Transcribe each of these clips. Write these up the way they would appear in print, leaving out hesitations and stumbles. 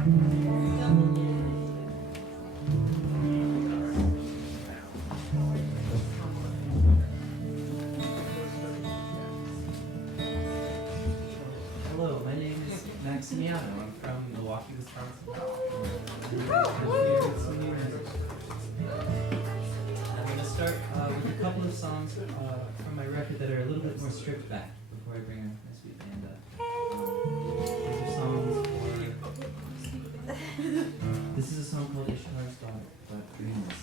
Hello, my name is Maximiano. I'm from Milwaukee, Wisconsin. I'm going to start with a couple of songs from my record that are a little bit more stripped back before I bring my sweet band up. These are songs for... This is a song called Ishtar's Daughter, but green this.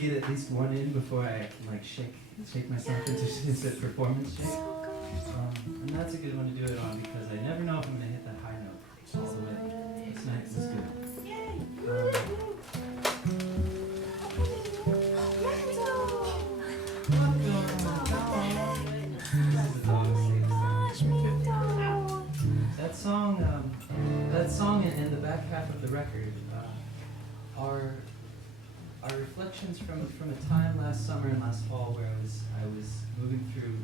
Get at least one in before I like shake myself into performance shake. And that's a good one to do it on because I never know if I'm going to hit the high note all the way. This night was good. That song and the back half of the record are reflections from a time last summer and last fall where I was moving through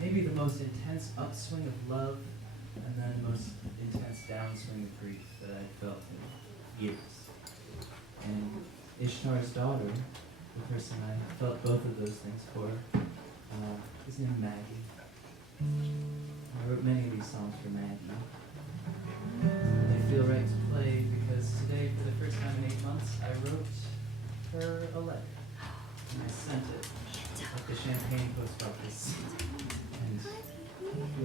maybe the most intense upswing of love and then the most intense downswing of grief that I'd felt in years. And Ishtar's Daughter, the person I felt both of those things for, is named Maggie. I wrote many of these songs for Maggie. And they feel right to play because today, for the first time in 8 months, I wrote her a letter, and I sent it at the Champagne post office, and I feel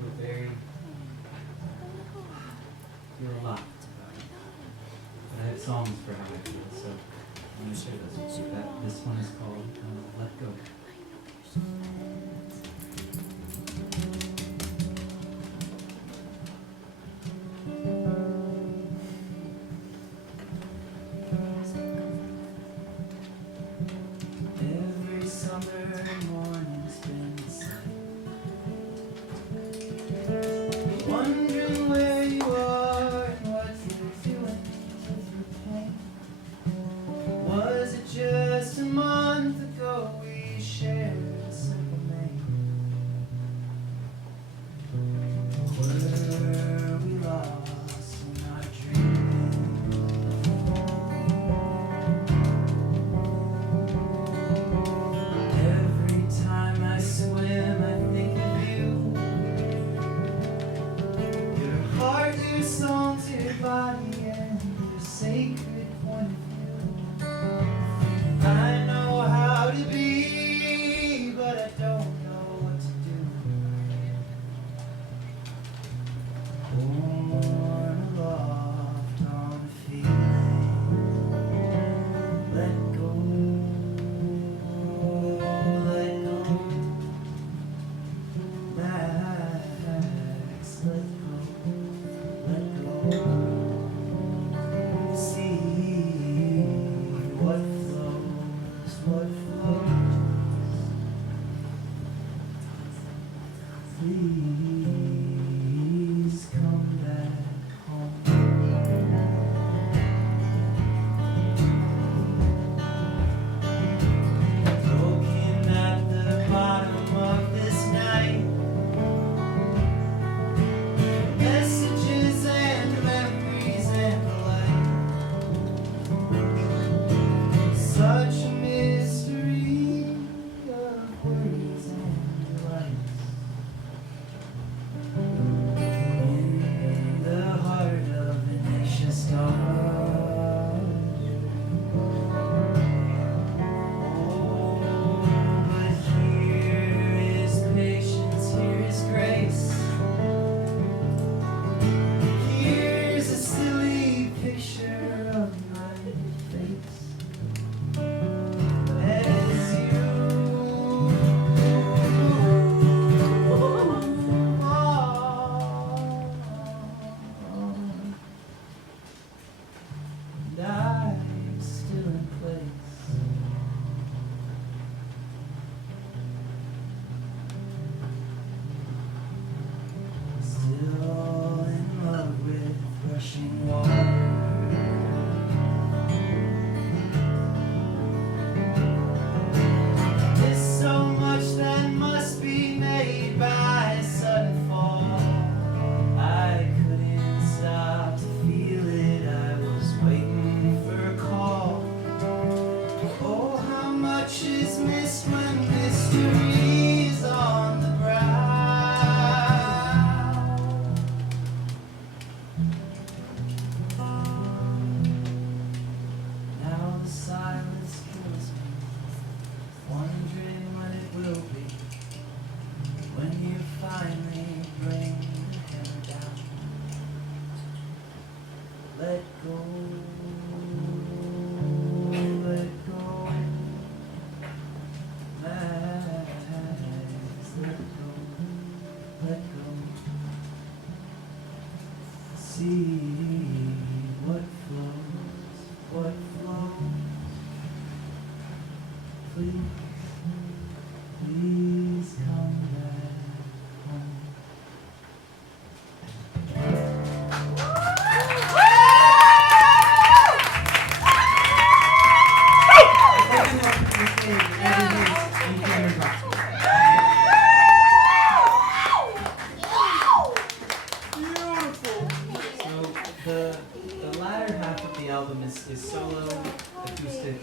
a lot about it. But I have songs for how I feel, so I'm going to share those with you. This one is called Let Go. Wondering where you are and what you're doing with your pain. Was it just a month ago we shared Please come back home. Broken at the bottom of this night, messages and memories and light. Such a mystery of worries and delights. In the heart of an anxious dark. Oh, but here is patience, here is grace. Here's a silly picture of my face. As you and I'm still in place. Still in love with rushing water. There's so much that must be made by sudden fall. I couldn't stop to feel it. I was waiting for a call. Oh, how much is missed when mystery's on the ground. Now the silence kills me, wondering when it will be, when you finally bring the hammer down. Let go, let go, Max, let go, let go. See what flows, what flows. Please, please come back home. The latter half of the album is solo, acoustic,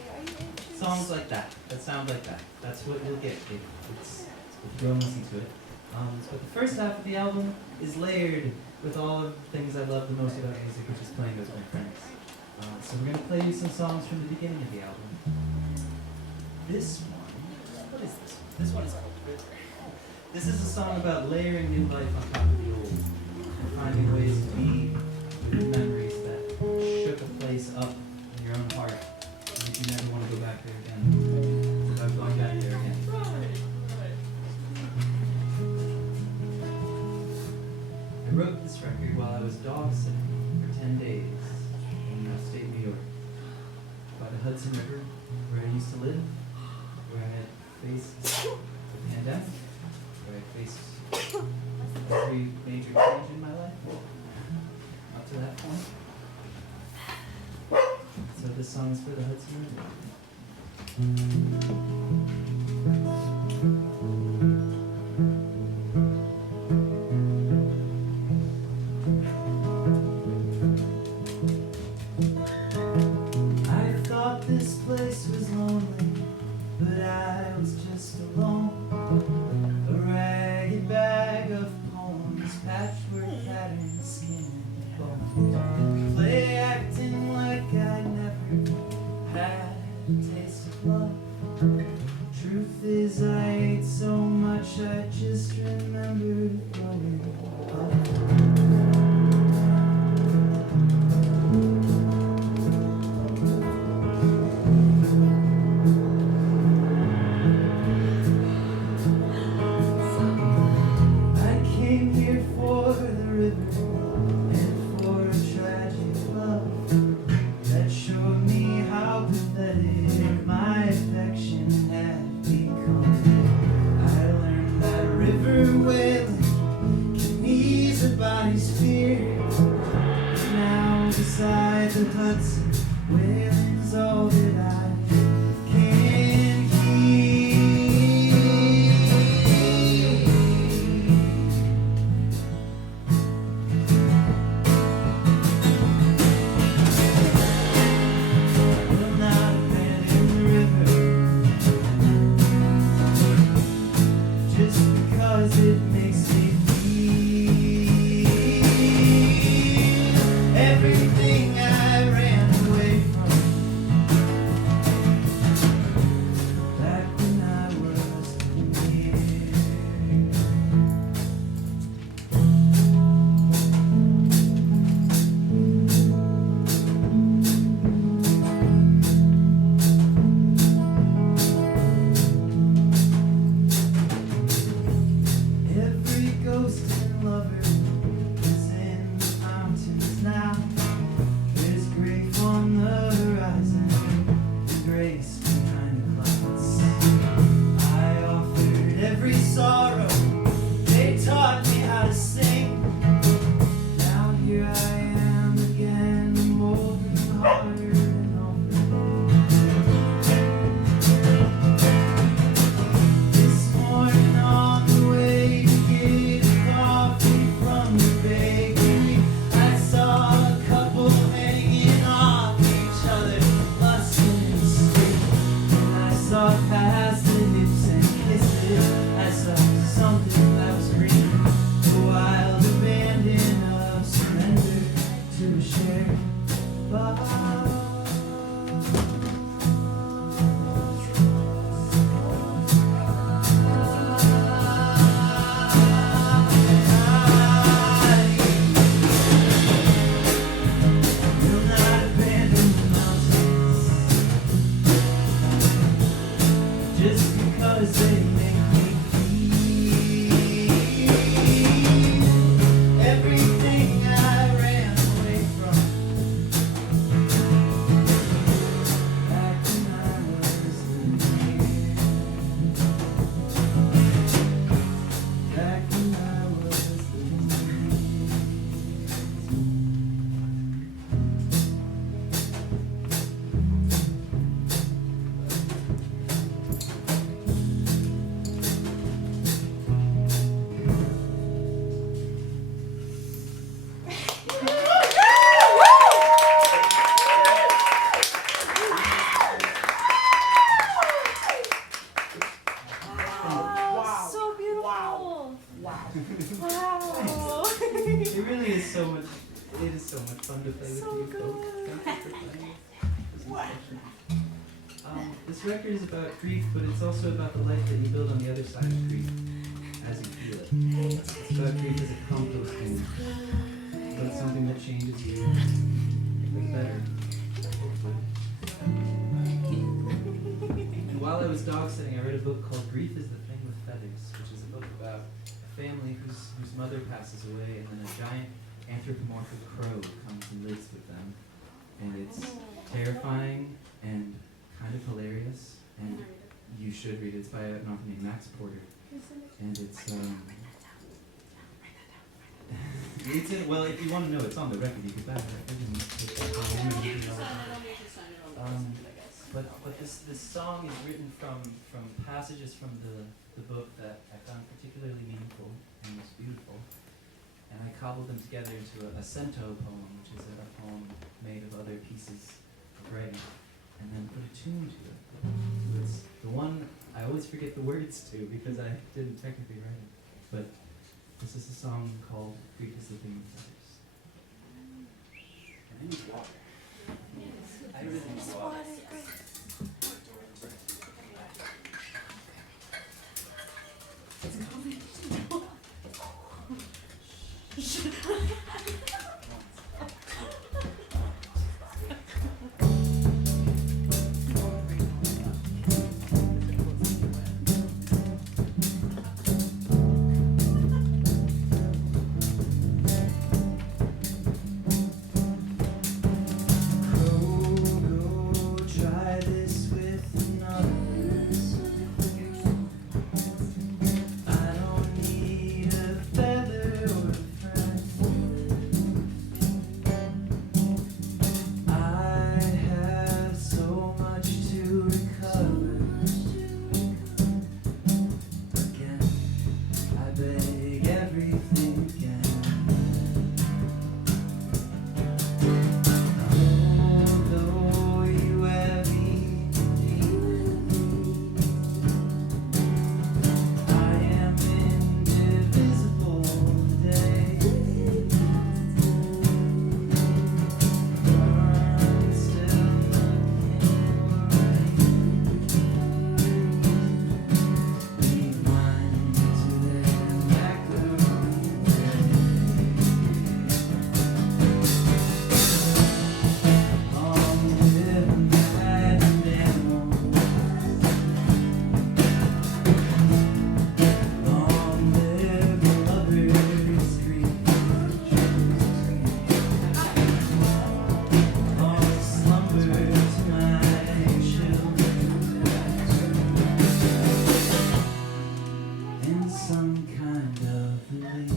songs like that sound like that. That's what you'll get if you go and listen to it. But the first half of the album is layered with all of the things I love the most about music, which is playing with my friends. So we're going to play you some songs from the beginning of the album. This one, what is this one? This one is called River. This is a song about layering new life on top of the old, and finding ways to be with the memories that shook a place up in your own heart, and if you never want to go back there again, without going back there again. I wrote this record while I was dog sitting for 10 days in upstate New York, by the Hudson River, where I used to live, where I had faced the pandemic, where I faced every major change in my life up to that point. So this song is for the Hudson River. I thought this place was lonely, but I was just alone. A ragged bag of poems, patchwork patterns, skin and bone. Play acting like I never had a taste of love. Truth is I ate so much I just remember throwing up. River wailing Hudson, wailing's all that I can keep. Will not abandon the river just because it makes me feel everything I ran away from back when I was here. Every ghost and lover is in the mountains now. There's grief on the horizon, and grace behind the clouds. I offered every sorrow, they taught me how to sing. Now here I am again, molten harder and offering. This morning on the way to get coffee from the bakery, I saw a couple hanging off each other, lusting in the street. And I saw past the hips and kisses, I saw something that was green, the wild abandon of surrender to a shared will not abandon the mountains just because they make me feel everything I ran away from back when I was living here. Back when I was living here. Wow. So beautiful. Wow. Wow. It really is so much. It is so much fun to play with So you good. folks. Thank you for playing. This is special. This record is about grief, but it's also about the life that you build on the other side of grief as you feel it. It's about grief as a composting, about something that changes you for the better. hopefully. And while I was dog sitting, I read a book called Grief is the Thing with Feathers, which is a book about a family whose mother passes away, and then a giant anthropomorphic crow comes and lives with them. And it's terrifying and kind of hilarious, and you should read it. It's by an author named Max Porter. And it's it's in, well, if you want to know, it's on the record. You can buy the record and take that home and you can know it. But this song is written from passages from the book that I found particularly meaningful and was beautiful, and I cobbled them together into a cento poem, which is a poem made of other pieces of writing, and then put a tune to it. So it's the one I always forget the words to because I didn't technically write it, but this is a song called Grief is the Thing with Feathers. I need water. I really need water. Try beg everything again. Although you have eaten I am indivisible today. I'm still looking right. Leave mine to their macaroni Long live mad animals. Long live lovers, creatures. Long slumber to my children in some kind of relief.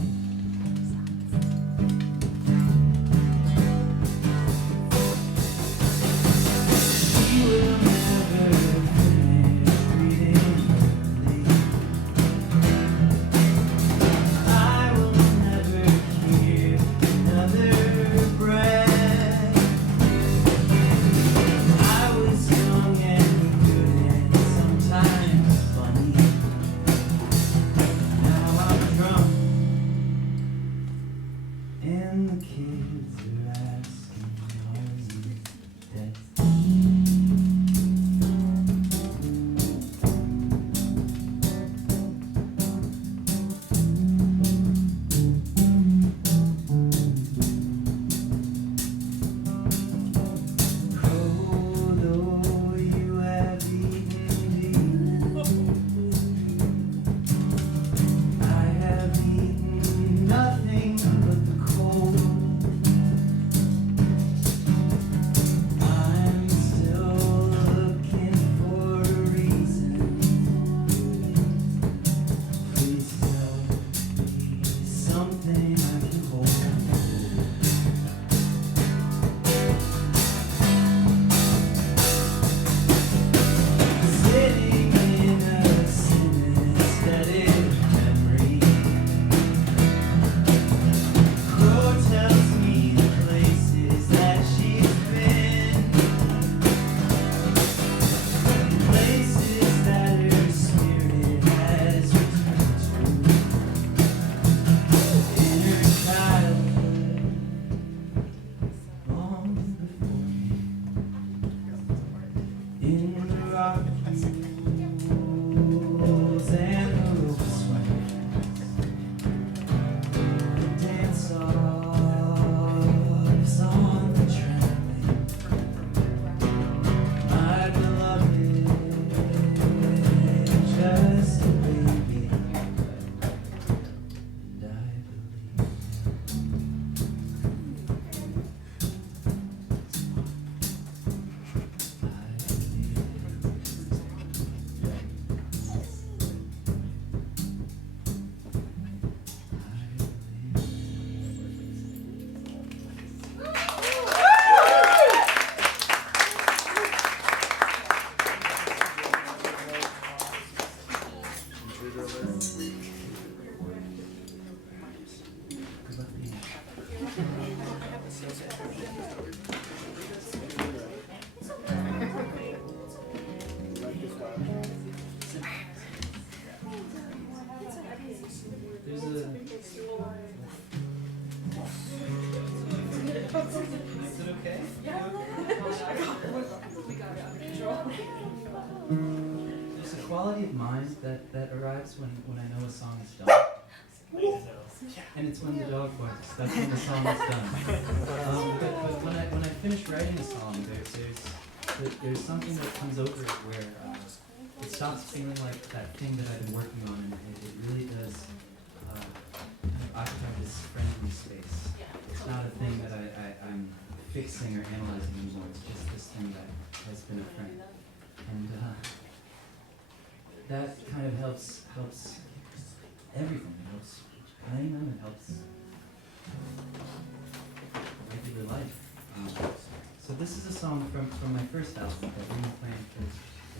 We will never finish reading the leaf. I will never hear another breath. I was young and good and sometimes funny. Now I'm drunk and the kids are asking, are you dead? Although you have eaten deep, I have eaten nothing but the cold. I'm still looking for a reason. Please tell me something I can hold. Sitting in a synesthetic memory, Crow tells me the places that she's been, places that her spirit has returned to in her childhood, long before me. In the Rockies and the rope swings, the dance offs on the trampoline. My beloved, just a baby, and I believe. There's a. Is it okay? There's a quality of mind that arrives when I know a song is done. And it's when the dog barks. That's when the song is done. But when I finish writing a song, there's something that comes over it where it stops feeling like that thing that I've been working on, and it really does kind of occupy this friendly space. It's not a thing that I'm fixing or analyzing anymore. It's just this thing that has been a friend, and that kind of helps everything. It helps playing them. It helps regular life. So this is a song from my first album that we've been playing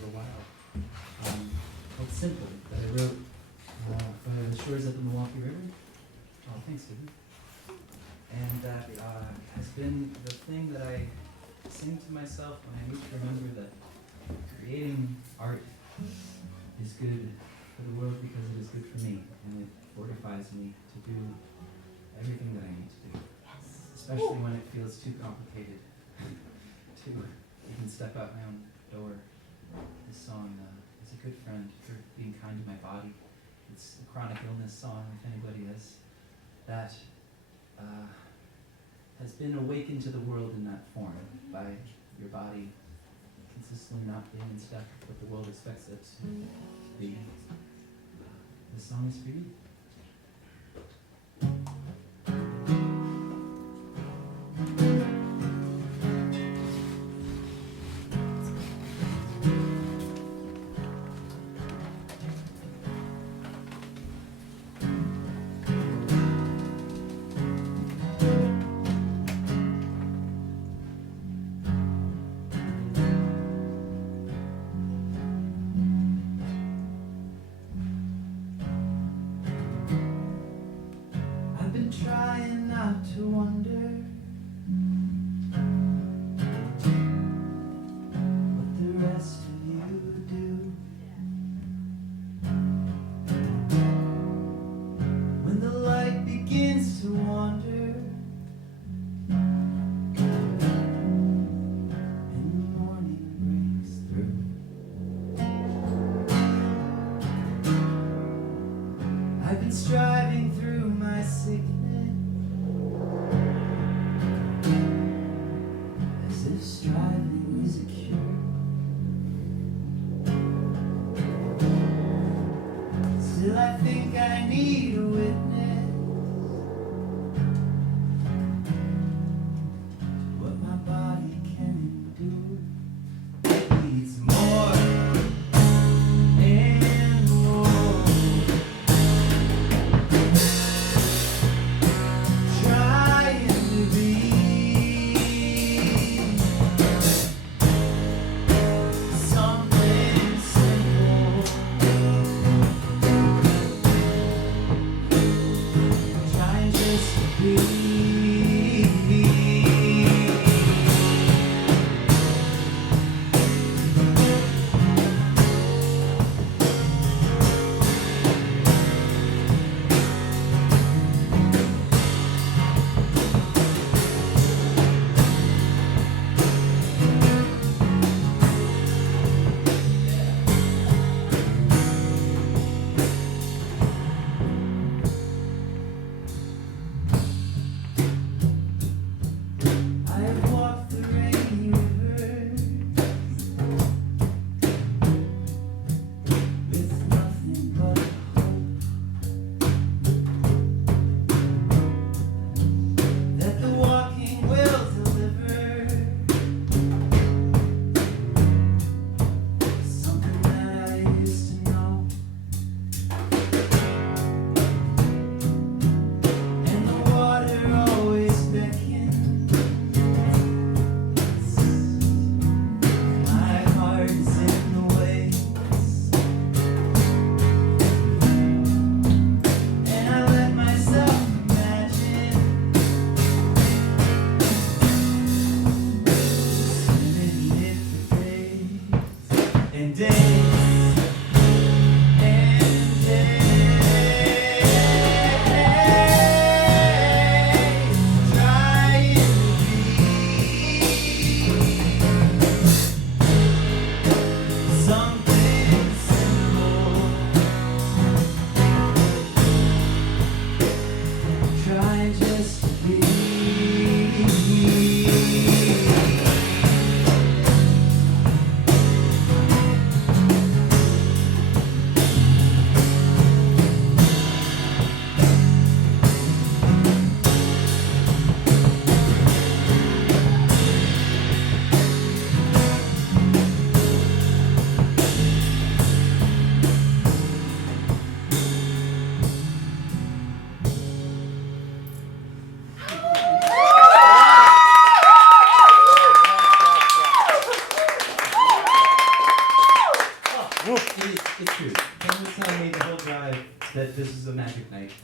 for a while, called Simple, that I wrote for the shores of the Milwaukee River. Oh, thanks, David. And that has been the thing that I sing to myself when I need to remember that creating art is good for the world because it is good for me, and it fortifies me to do everything that I need to do. Especially when it feels too complicated to even step out my own door. This song is a good friend for being kind to my body. It's a chronic illness song, if anybody that has been awakened to the world in that form by your body consistently not being in step with what the world expects it to be. This song is for you. I've been trying not to wonder what the rest of you do when the light begins to wander and the morning breaks through. I've been striving through my sickness as if striving is a cure. Still I think I need a witness to what my body can endure. It needs more and more.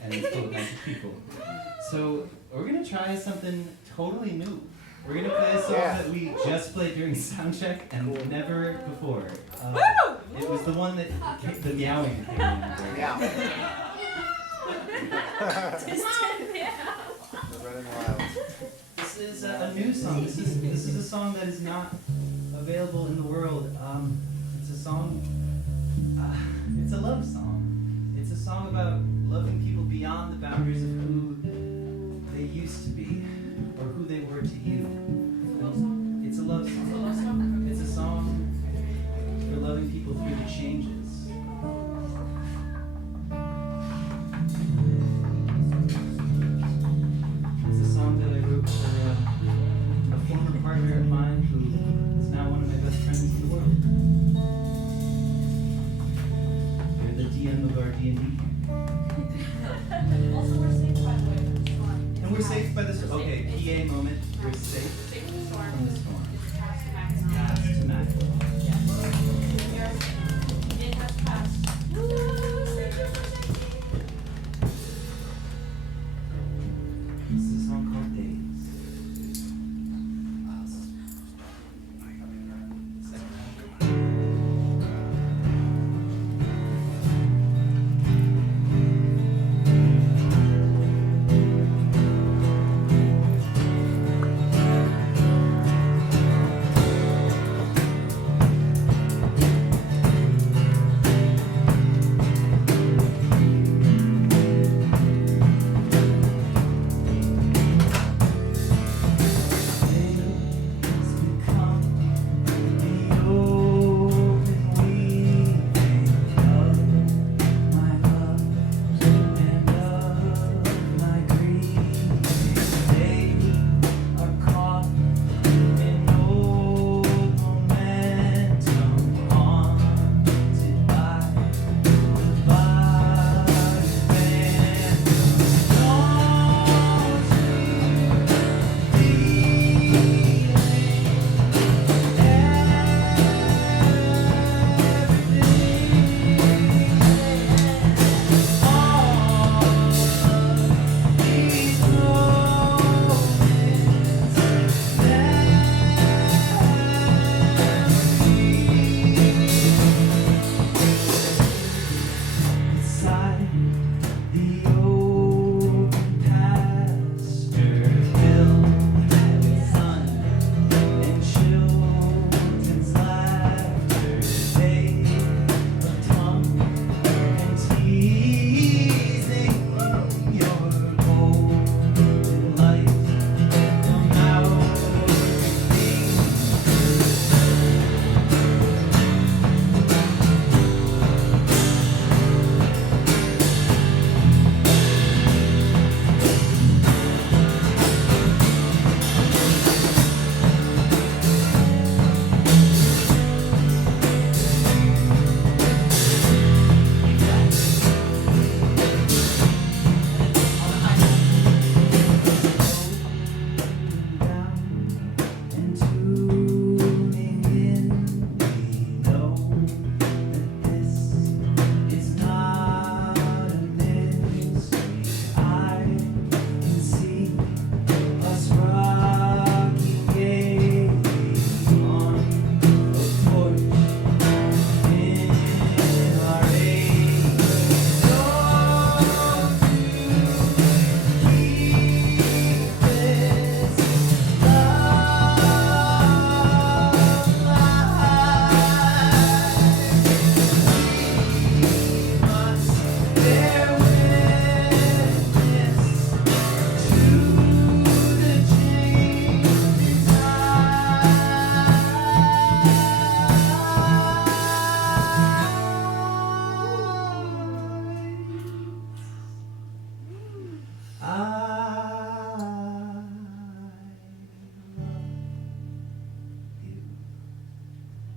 and it's full of magic people. So we're gonna try something totally new. We're gonna play a song that we just played during soundcheck and never before. It was the one that the meowing came in. Yeah. This is a new song. This is a song that is not available in the world. It's a song. It's a love song. It's a song about loving people beyond the boundaries of who they used to be or who they were to you. It's a love song. It's a song for loving people through the changes. It's a song that I wrote for a former partner of mine who is now one of my best friends in the world. They're the DM of our D&D. Also, we're safe by the way. And we're safe by this. Okay, PA moment. We're safe Safe from the storm. from the storm. It's past the maximum. Pass to Mac. It has passed. This is a song called Days.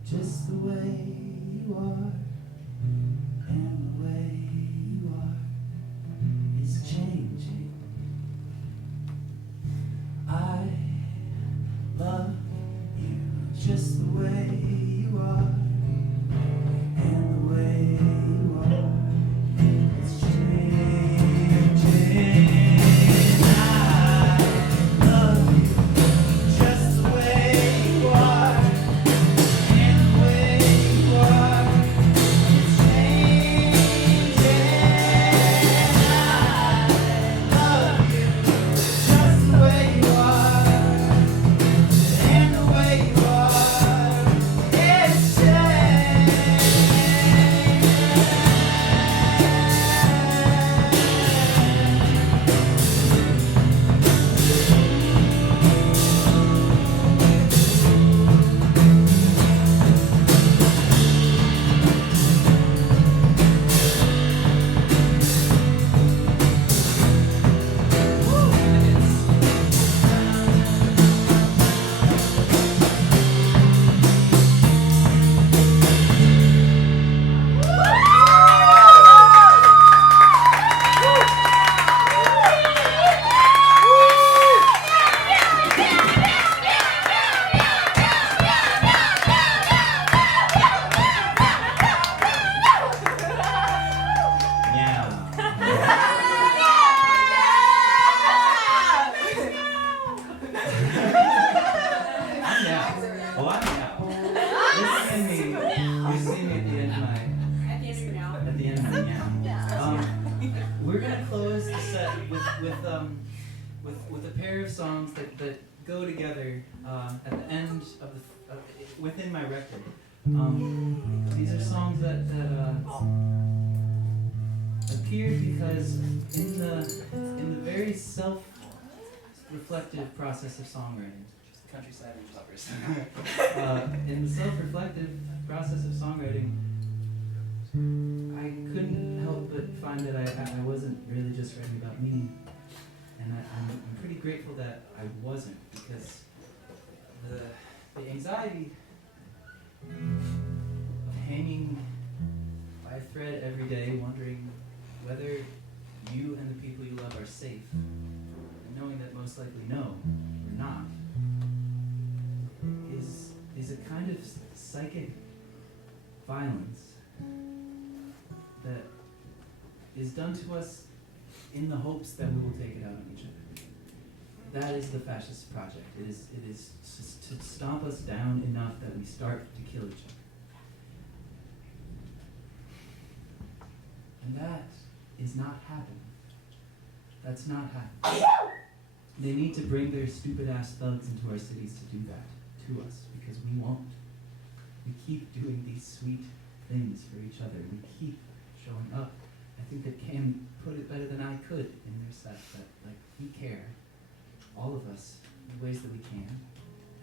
Just the way you are, and the way you are is changing. I love you just the way you are, and the way you are is changing. with a pair of songs that go together at the end of within my record. These are songs that appeared because in the very self-reflective process of songwriting, countryside and puppers. In the self-reflective process of songwriting, I couldn't help but find that I wasn't really just writing about me, and I'm pretty grateful that I wasn't, because the anxiety of hanging by a thread every day, wondering whether you and the people you love are safe, and knowing that most likely no, we're not, is a kind of psychic violence that is done to us in the hopes that we will take it out on each other. That is the fascist project. It is to stomp us down enough that we start to kill each other. And that is not happening. That's not happening. They need to bring their stupid ass thugs into our cities to do that to us, because we won't. We keep doing these sweet things for each other. We keep showing up. I think that Cam put it better than I could in their set, that like we care, all of us, in the ways that we can,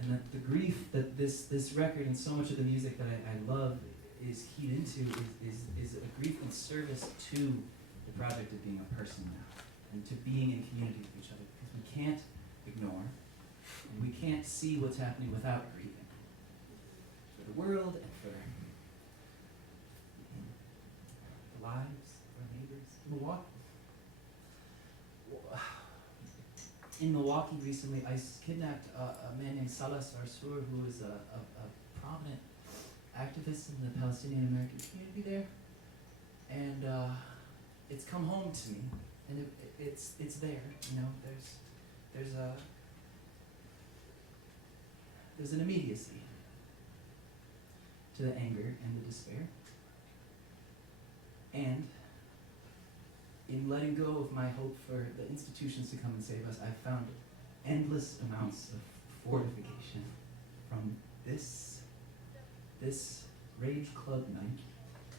and that the grief that this record and so much of the music that I love is keyed into is a grief in service to the project of being a person now, and to being in community with each other, because we can't ignore, and we can't see what's happening without grieving. For the world and for the lives of our neighbors. In Milwaukee recently, ICE kidnapped a man named Salah Sarsour, who is a prominent activist in the Palestinian American community there. And it's come home to me, and it's there. You know, there's an immediacy to the anger and the despair. And in letting go of my hope for the institutions to come and save us, I found endless amounts of fortification from this Rage Club night,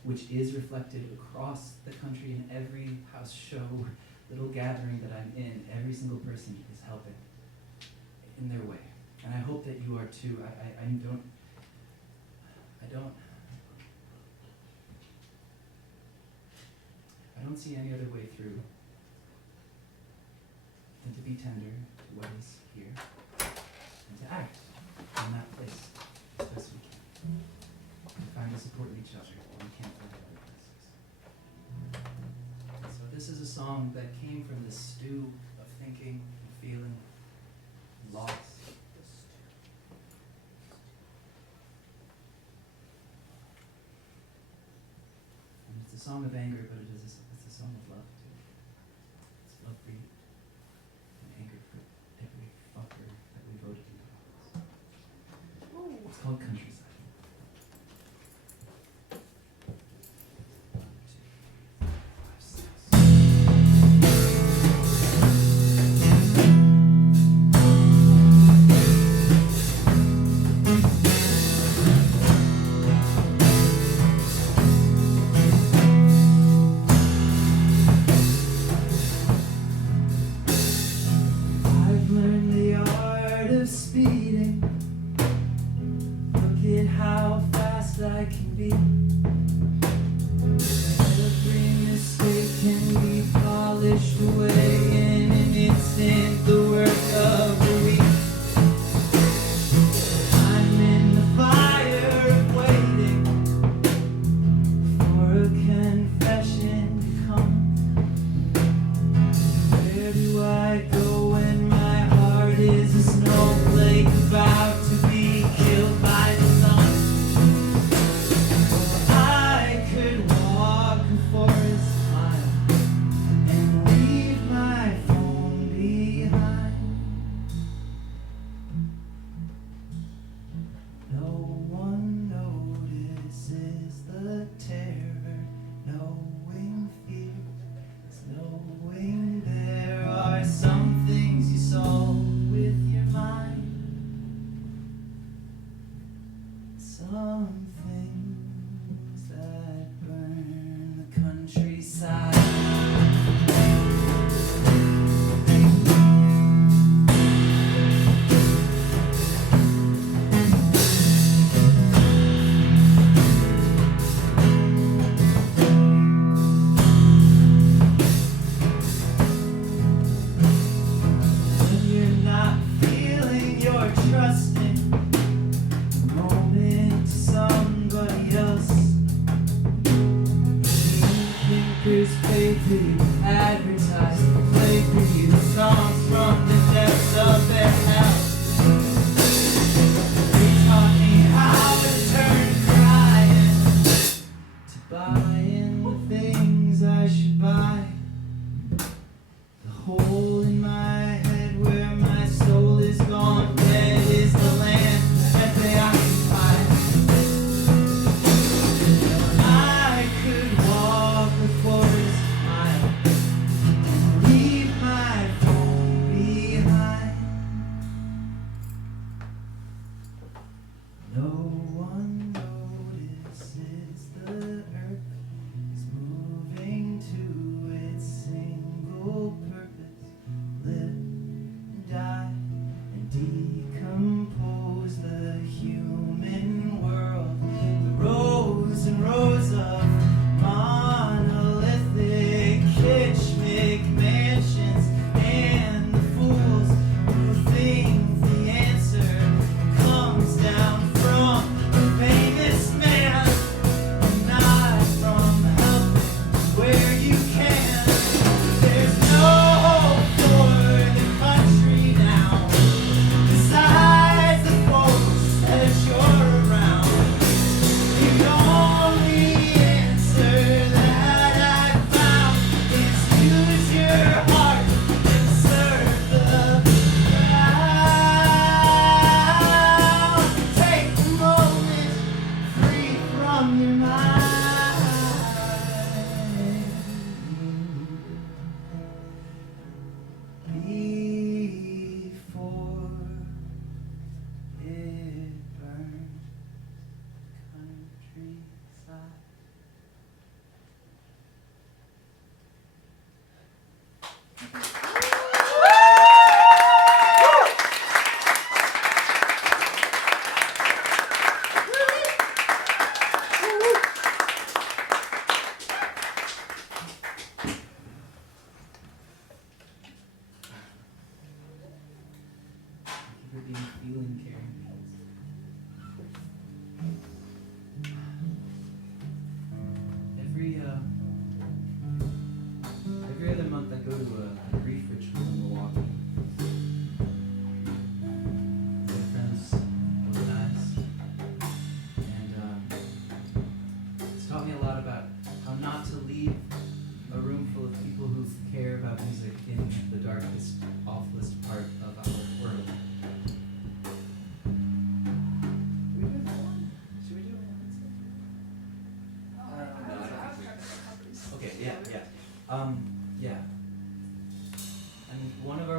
which is reflected across the country in every house show, little gathering that I'm in. Every single person is helping in their way. And I hope that you are too. I don't see any other way through than to be tender to what is here and to act in that place as best we can. And find the support in each other when we can't find other places. And so this is a song that came from this stew of thinking and feeling and loss. And it's a song of anger, but it's a song of love too. It's love for you and anger for every fucker that we voted into office. It's called Countryside. 1, 2, 5, 6. I've learned the art of speeding. Look at how fast I can be. Every mistake can be polished away in an instant, the work of a week. I'm in the fire of waiting for a confession to come. Where do I go when my heart is a snowflake about to be killed by the sun?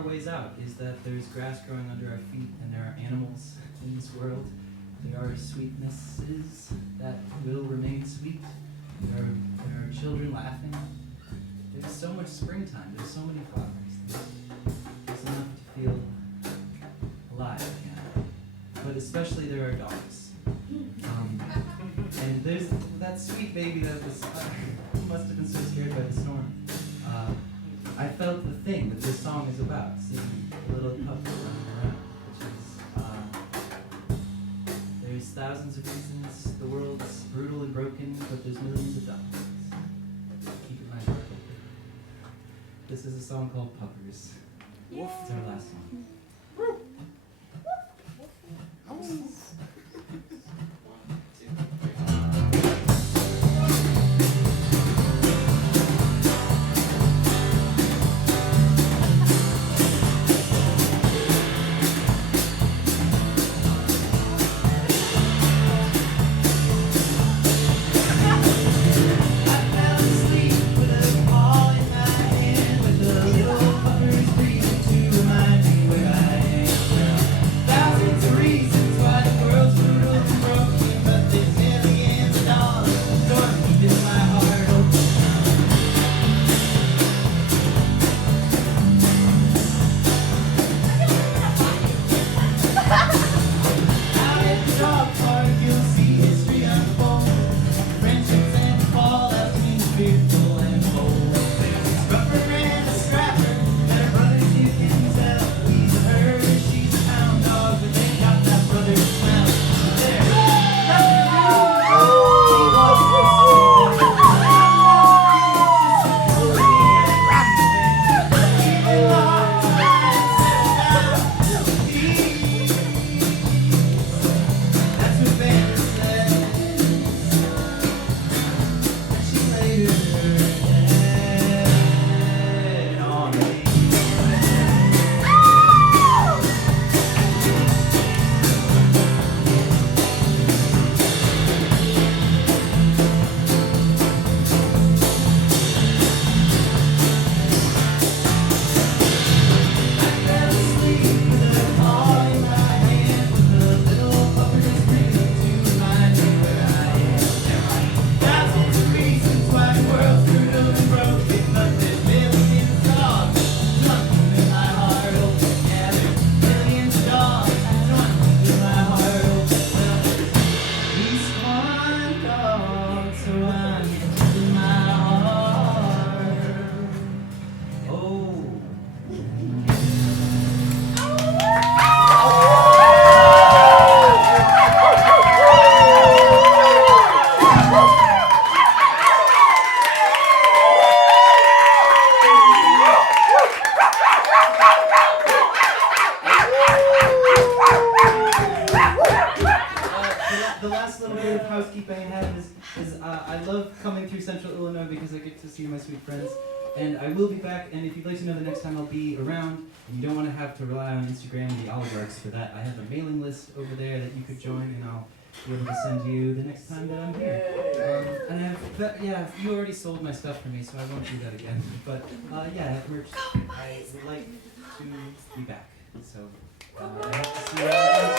ways out is that there's grass growing under our feet and there are animals in this world. There are sweetnesses that will remain sweet. There are children laughing. There's so much springtime. There's so many flowers. There's enough to feel alive again. But especially there are dogs. And there's that sweet baby that was must have been so scared by the storm. I felt the thing that this song is about, seeing the little pup running around, which is there's thousands of reasons the world's brutal and broken, but there's millions of dogs. Keep my heart open. This is a song called Puppers. It's our last song. The last little bit of housekeeping I have is I love coming through Central Illinois because I get to see my sweet friends. And I will be back, and if you'd like to know the next time I'll be around, and you don't want to have to rely on Instagram and the oligarchs for that, I have a mailing list over there that you could join, and I'll be able to send you the next time that I'm here. And I have, yeah, you already sold my stuff for me, so I won't do that again. But yeah, I have merch. I would like to be back. So I hope to see you all.